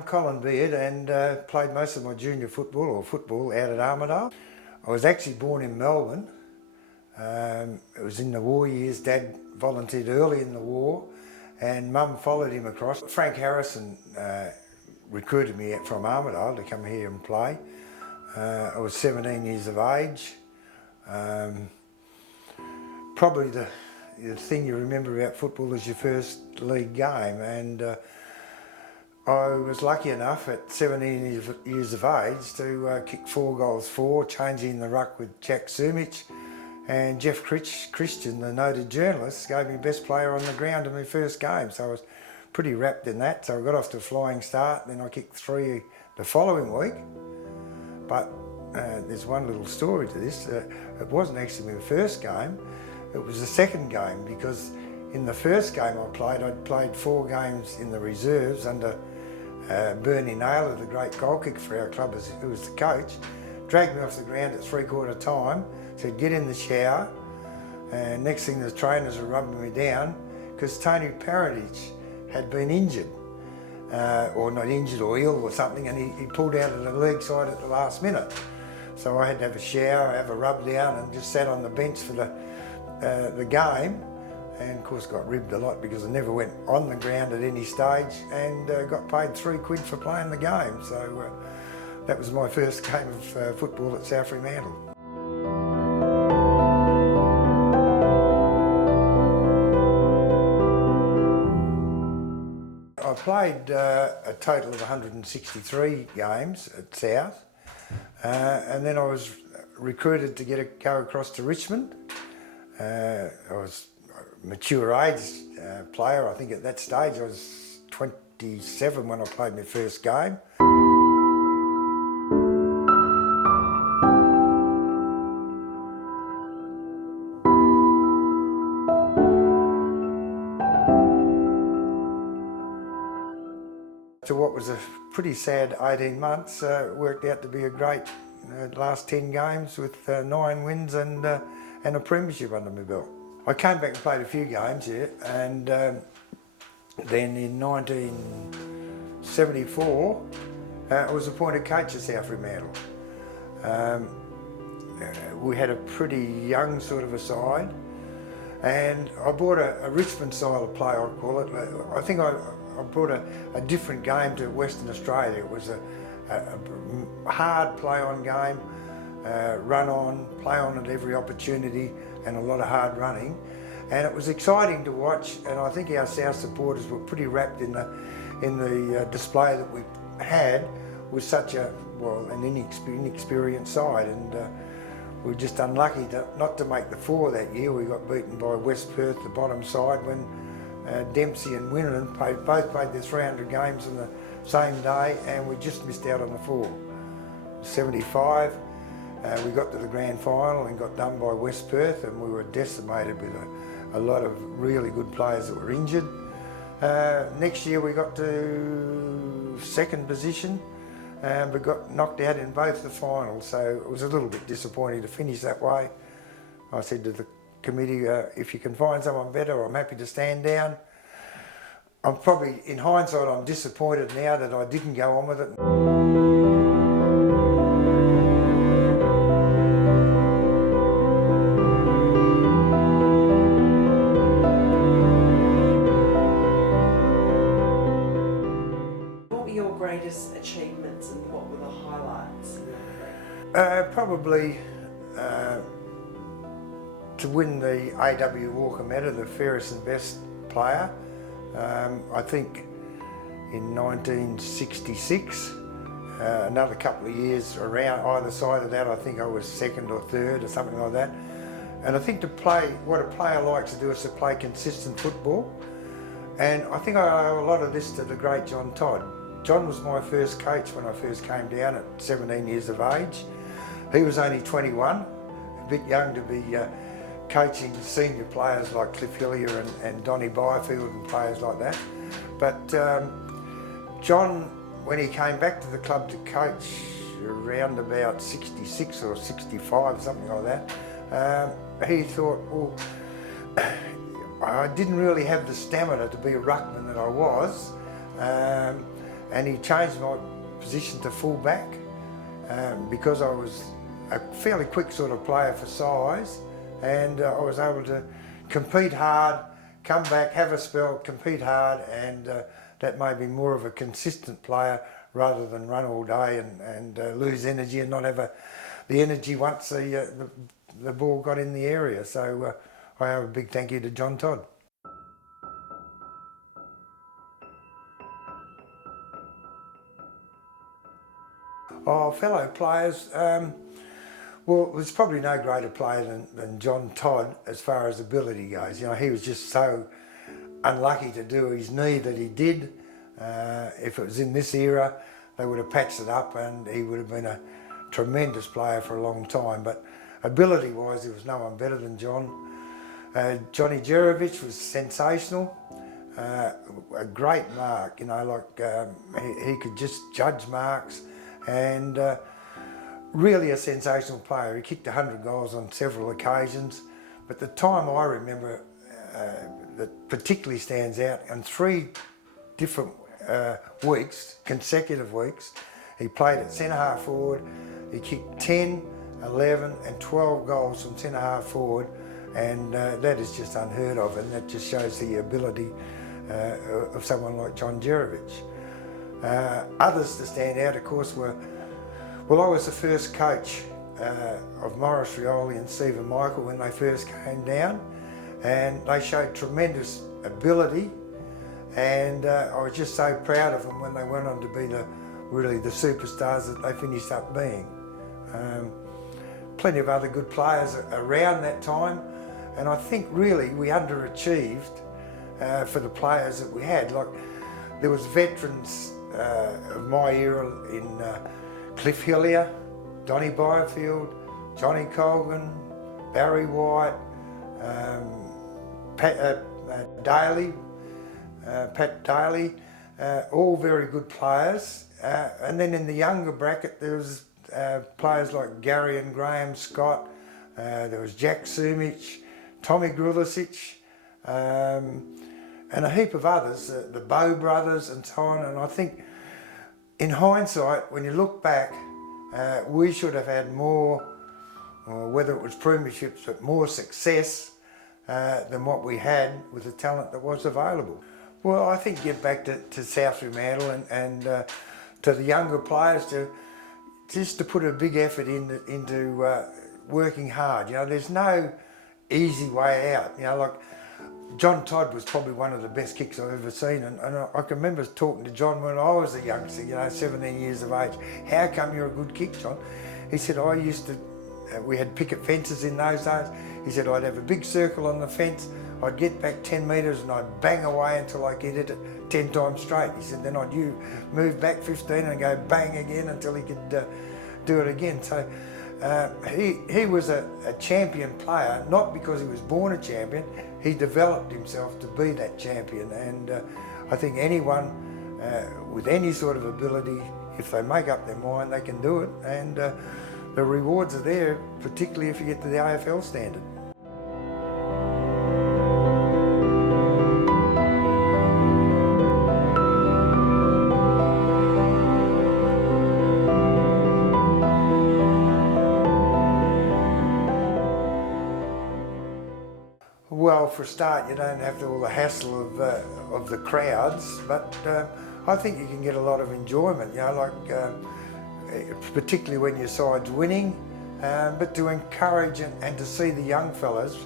I'm Colin and played most of my junior football out at Armidale. I was actually born in Melbourne. It was in the war years. Dad volunteered early in the war and Mum followed him across. Frank Harrison recruited me from Armidale to come here and play. I was 17 years of age. Probably the thing you remember about football is your first league game, and I was lucky enough at 17 years of age to kick 4 goals for, changing the ruck with Jack Sumich, and Jeff Christian, the noted journalist, gave me best player on the ground in my first game, so I was pretty wrapped in that. So I got off to a flying start, then I kicked 3 the following week. But there's one little story to this. It wasn't actually my first game, it was the second game, because in the first game I'd played 4 games in the reserves under Bernie Naylor, the great goal kicker for our club, who was the coach. Dragged me off the ground at 3/4 time, said get in the shower, and next thing the trainers were rubbing me down because Tony Paradich had been injured, or not injured or ill or something, and he pulled out of the leg side at the last minute. So I had to have a shower, have a rub down, and just sat on the bench for the game, and of course got ribbed a lot because I never went on the ground at any stage, and got paid £3 for playing the game. So that was my first game of football at South Fremantle. I played a total of 163 games at South, and then I was recruited to go across to Richmond. I was a mature age player. I think at that stage I was 27 when I played my first game. To what was a pretty sad 18 months, worked out to be a great last 10 games with 9 wins and a premiership under my belt. I came back and played a few games here, and then in 1974 I was appointed coach at South Fremantle. We had a pretty young sort of a side, and I brought a Richmond style of play, I call it. I think I brought a different game to Western Australia. It was a hard play-on game, run on, play on at every opportunity, and a lot of hard running. And it was exciting to watch, and I think our South supporters were pretty wrapped in the display that we had with such an inexperienced side. And we were just unlucky not to make the 4 that year. We got beaten by West Perth, the bottom side, when Dempsey and Winnan both played their 300 games on the same day, and we just missed out on the 4. 75, we got to the grand final and got done by West Perth, and we were decimated with a lot of really good players that were injured. Next year we got to 2nd position, but got knocked out in both the finals, so it was a little bit disappointing to finish that way. I said to the committee, if you can find someone better, I'm happy to stand down. I'm probably, in hindsight, I'm disappointed now that I didn't go on with it. What were your greatest achievements and what were the highlights? Probably to win the A.W. Walker Medal, the fairest and best player. I think in 1966, another couple of years around either side of that, I think I was 2nd or 3rd or something like that. And I think what a player likes to do is to play consistent football. And I think I owe a lot of this to the great John Todd. John was my first coach when I first came down at 17 years of age. He was only 21, a bit young to be coaching senior players like Cliff Hillier and Donny Byfield and players like that. But John, when he came back to the club to coach around about 66 or 65, something like that, he thought, well, I didn't really have the stamina to be a ruckman that I was, and he changed my position to full back because I was a fairly quick sort of player for size, and I was able to compete hard, come back, have a spell, compete hard, and that made me more of a consistent player rather than run all day and lose energy and not have the energy once the ball got in the area. So I have a big thank you to John Todd. Oh, fellow players, well, there's probably no greater player than John Todd as far as ability goes. You know, he was just so unlucky to do his knee that he did. If it was in this era, they would have patched it up and he would have been a tremendous player for a long time. But ability-wise, there was no one better than John. Johnny Grljusich was sensational. A great mark, you know, like he could just judge marks, and really a sensational player. He kicked 100 goals on several occasions, but the time I remember that particularly stands out, on 3 different weeks, consecutive weeks, he played at centre-half forward. He kicked 10, 11 and 12 goals from centre-half forward, and that is just unheard of, and that just shows the ability of someone like John Grljusich. Others to stand out, of course, were, well, I was the first coach of Maurice Rioli and Stephen Michael when they first came down, and they showed tremendous ability, and I was just so proud of them when they went on to be really the superstars that they finished up being. Plenty of other good players around that time, and I think really we underachieved for the players that we had. Like, there was veterans of my era in Cliff Hillier, Donny Byfield, Johnny Colgan, Barry White, Pat Daly, all very good players. And then in the younger bracket there was players like Gary and Graham Scott, there was Jack Sumich, Tommy Grljusich, and a heap of others, the Bow brothers and so on. And I think in hindsight, when you look back, we should have had more, or whether it was premierships, but more success than what we had with the talent that was available. Well, I think get back to South Fremantle and to the younger players to put a big effort into working hard. You know, there's no easy way out. You know, like John Todd was probably one of the best kicks I've ever seen, and I can remember talking to John when I was a youngster, you know, 17 years of age. How come you're a good kick, John? He said, I used to, we had picket fences in those days. He said, I'd have a big circle on the fence, I'd get back 10 metres and I'd bang away until I could hit it 10 times straight. He said, then I'd move back 15 and go bang again until he could do it again. So he was a champion player, not because he was born a champion. He developed himself to be that champion, and I think anyone with any sort of ability, if they make up their mind, they can do it, and the rewards are there, particularly if you get to the AFL standard. Well, for a start, you don't have all the hassle of the crowds, but I think you can get a lot of enjoyment, you know, like particularly when your side's winning, but to encourage and to see the young fellas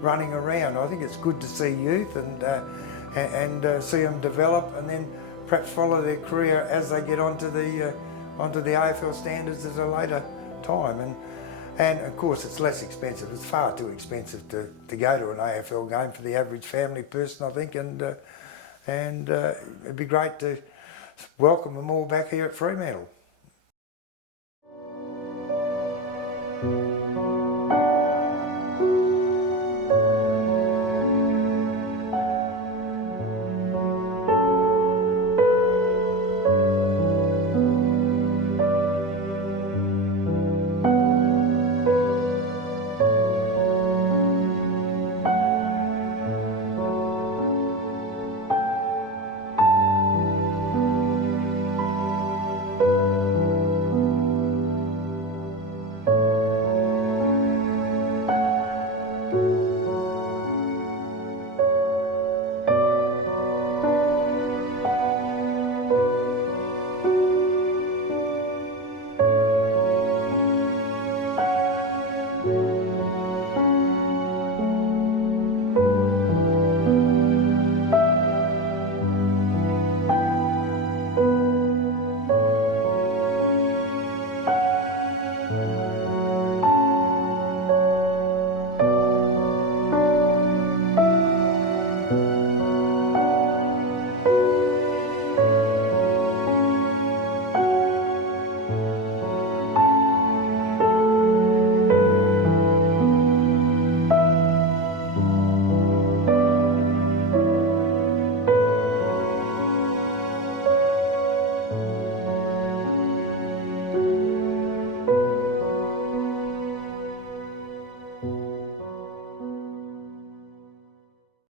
running around. I think it's good to see youth and see them develop, and then perhaps follow their career as they get onto the AFL standards at a later time. And of course it's less expensive. It's far too expensive to go to an AFL game for the average family person, I think, and it'd be great to welcome them all back here at Fremantle.